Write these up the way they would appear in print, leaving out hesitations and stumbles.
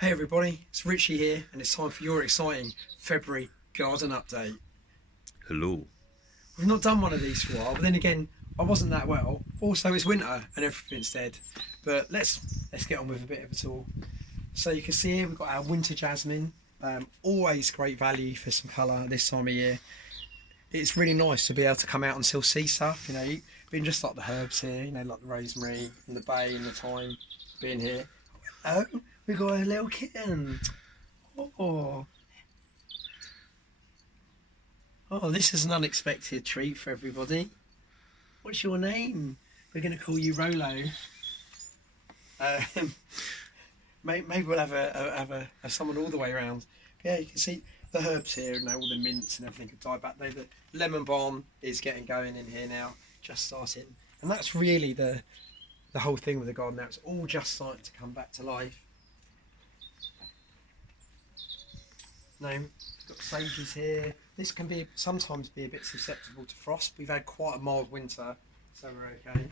Hey everybody, it's Richie here and it's time for your exciting February garden update. Hello. We've not done one of these for a while, but then again, I wasn't that well. Also, it's winter and everything's dead. But let's get on with a bit of it all. So you can see here we've got our winter jasmine. Always great value for some colour this time of year. It's really nice to be able to come out and still see stuff, being just like the herbs here, like the rosemary and the bay and the thyme being here. Oh, we got a little kitten. Oh, oh, this is an unexpected treat for everybody. What's your name? We're going to call you Rolo. Um, maybe we'll have someone all the way around. Yeah, you can see the herbs here, all the mints and everything have died back. The lemon balm is getting going in here now, just starting, and that's really the whole thing with the garden now. It's all just starting to come back to life. We've got sages here. This can sometimes be a bit susceptible to frost. We've had quite a mild winter, so we're okay.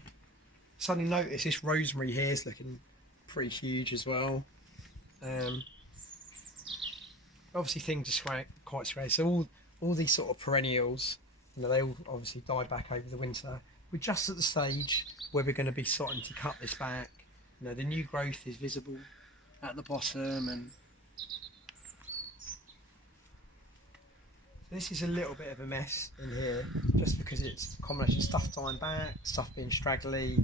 Suddenly notice this rosemary here is looking pretty huge as well. Obviously things are quite spray. So all these sort of perennials, they all obviously die back over the winter. We're just at the stage where we're going to be starting to cut this back. The new growth is visible at the bottom, and this is a little bit of a mess in here, just because it's a combination of stuff dying back, stuff being straggly,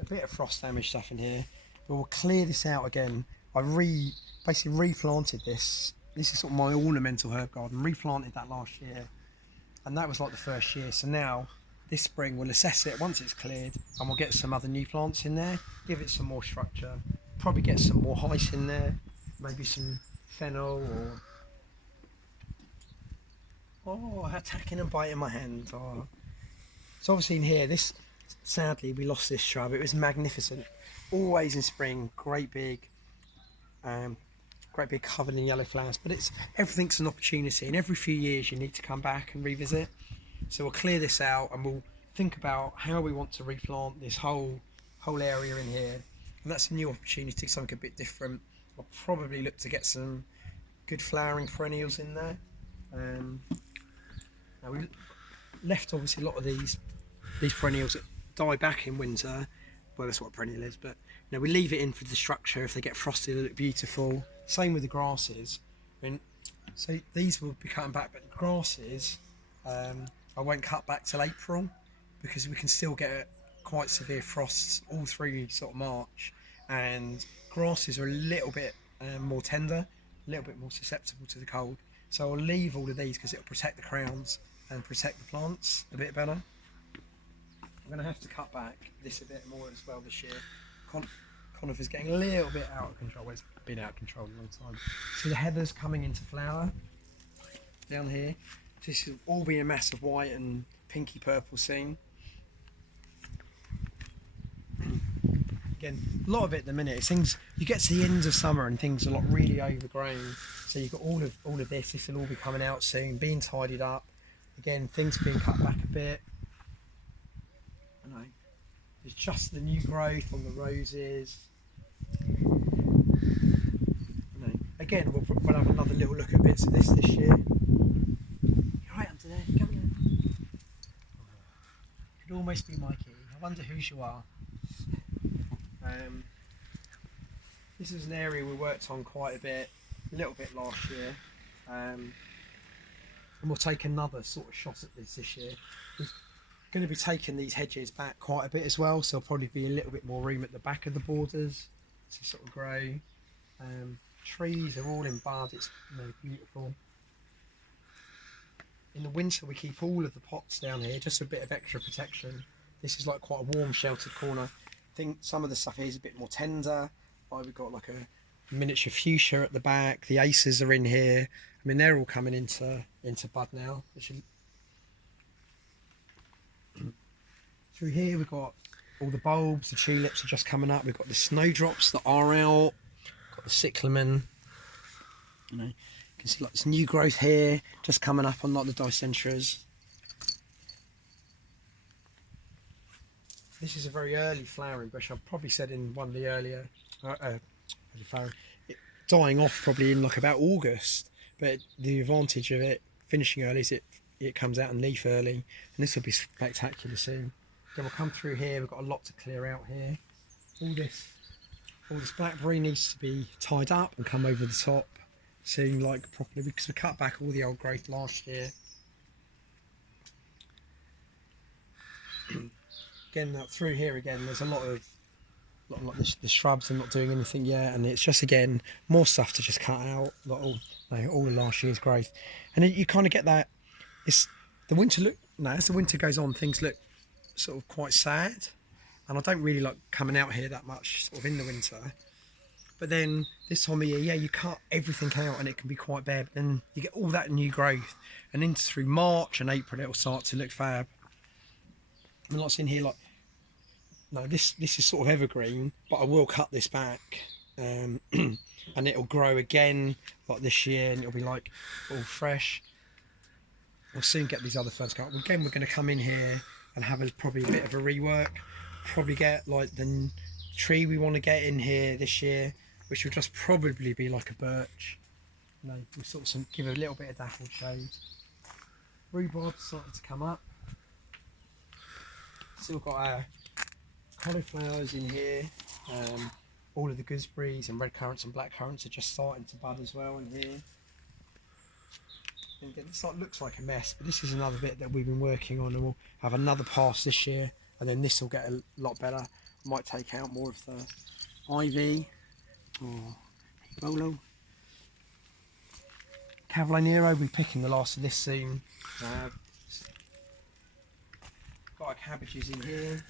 a bit of frost damage stuff in here. But we'll clear this out again. I basically replanted this. This is sort of my ornamental herb garden. Replanted that last year, and that was like the first year. So now this spring we'll assess it once it's cleared, and we'll get some other new plants in there, give it some more structure, probably get some more height in there, maybe some fennel or attacking and biting my hand. Oh. So obviously in here, sadly we lost this shrub. It was magnificent, always in spring, great big covered in yellow flowers. But everything's an opportunity, and every few years you need to come back and revisit. So we'll clear this out and we'll think about how we want to replant this whole area in here, and that's a new opportunity, something a bit different. I'll probably look to get some good flowering perennials in there. Now we left obviously a lot of these perennials that die back in winter. Well, that's what a perennial is, but we leave it in for the structure. If they get frosted, they look beautiful. Same with the grasses. So these will be cutting back, but the grasses I won't cut back till April, because we can still get quite severe frosts all through sort of March, and grasses are a little bit more tender, a little bit more susceptible to the cold. So I'll leave all of these because it'll protect the crowns and protect the plants a bit better. I'm going to have to cut back this a bit more as well this year. Conifer's getting a little bit out of control. Well, it's been out of control a long time. So the heather's coming into flower down here. This will all be a mass of white and pinky purple scene. Again, a lot of it at the minute. You get to the end of summer and things are like really overgrown. So you've got all of this. This will all be coming out soon, being tidied up. Again, things being cut back a bit. There's just the new growth on the roses. Again, we'll have another little look at bits of this year. You're right under there. Come here. Could almost be Mikey. I wonder whose you are. This is an area we worked on quite a little bit last year, and we'll take another sort of shot at this year. We're going to be taking these hedges back quite a bit as well, so there'll probably be a little bit more room at the back of the borders to sort of grow. Trees are all in bud. It's beautiful. In the winter we keep all of the pots down here, just a bit of extra protection. This is like quite a warm sheltered corner. I think some of the stuff here is a bit more tender. We've got like a miniature fuchsia at the back. The aces are in here. They're all coming into bud now. Through here we've got all the bulbs. The tulips are just coming up. We've got the snowdrops that are out. Got the cyclamen. You can see like this new growth here, just coming up on like the dicentras. This is a very early flowering bush. I've probably said in one of the earlier flowering. dying off probably in like about August. But the advantage of it finishing early is it comes out in leaf early, and this will be spectacular soon. Then we'll come through here. We've got a lot to clear out here. All this blackberry needs to be tied up and come over the top soon, like properly, because we cut back all the old growth last year. Again, through here again, there's a lot of like the shrubs are not doing anything yet, and it's just again more stuff to just cut out, like all of last year's growth. And you kind of get that. It's the winter look. No, as the winter goes on, things look sort of quite sad, and I don't really like coming out here that much sort of in the winter. But then this time of year, yeah, you cut everything out and it can be quite bare, but then you get all that new growth, and into through March and April it'll start to look fab. And like in here, like, no, this is sort of evergreen, but I will cut this back, and it'll grow again like this year, and it'll be like all fresh. We'll soon get these other ferns cut. Again, we're going to come in here and have probably a bit of a rework. Probably get like the tree we want to get in here this year, which will just probably be like a birch. You know, we'll sort of give a little bit of dappled shade. Rhubarb starting to come up. Still got our cauliflowers in here. All of the gooseberries and red currants and black currants are just starting to bud as well in here. And again, this looks like a mess, but this is another bit that we've been working on, and we'll have another pass this year, and then this will get a lot better. I might take out more of the ivy or Rolo. Cavallonero, we'll be picking the last of this soon. Got our cabbages in here.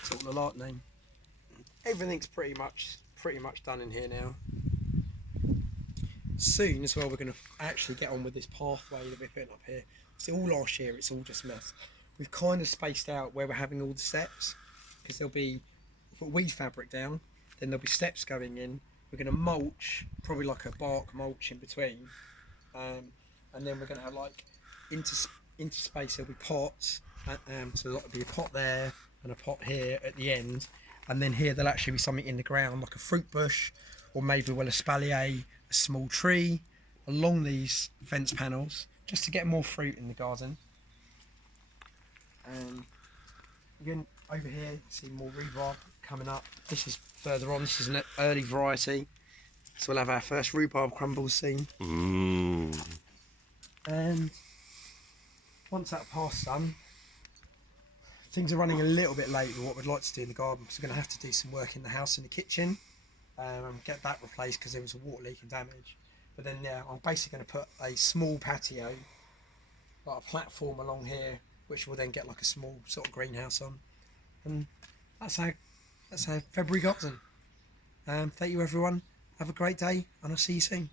It's all a lot name. Everything's pretty much done in here now. Soon as well, we're going to actually get on with this pathway that we're putting up here. So all last year it's all just mess. We've kind of spaced out where we're having all the steps, because there'll be, put weed fabric down, then there'll be steps going in. We're going to mulch, probably like a bark mulch in between, and then we're going to have like interspace. There'll be pots, so there'll be a pot there and a pot here at the end, and then here there'll actually be something in the ground like a fruit bush, or maybe we'll espalier a small tree along these fence panels just to get more fruit in the garden. Again, over here, see more rhubarb coming up. This is further on. This is an early variety, so we'll have our first rhubarb crumbles soon. And once that part's done, things are running a little bit late with what we'd like to do in the garden, because we're going to have to do some work in the house and the kitchen. And get that replaced because there was a water leak and damage. But then yeah, I'm basically going to put a small patio, like a platform along here, which will then get like a small sort of greenhouse on. And that's how February got on. Thank you everyone. Have a great day, and I'll see you soon.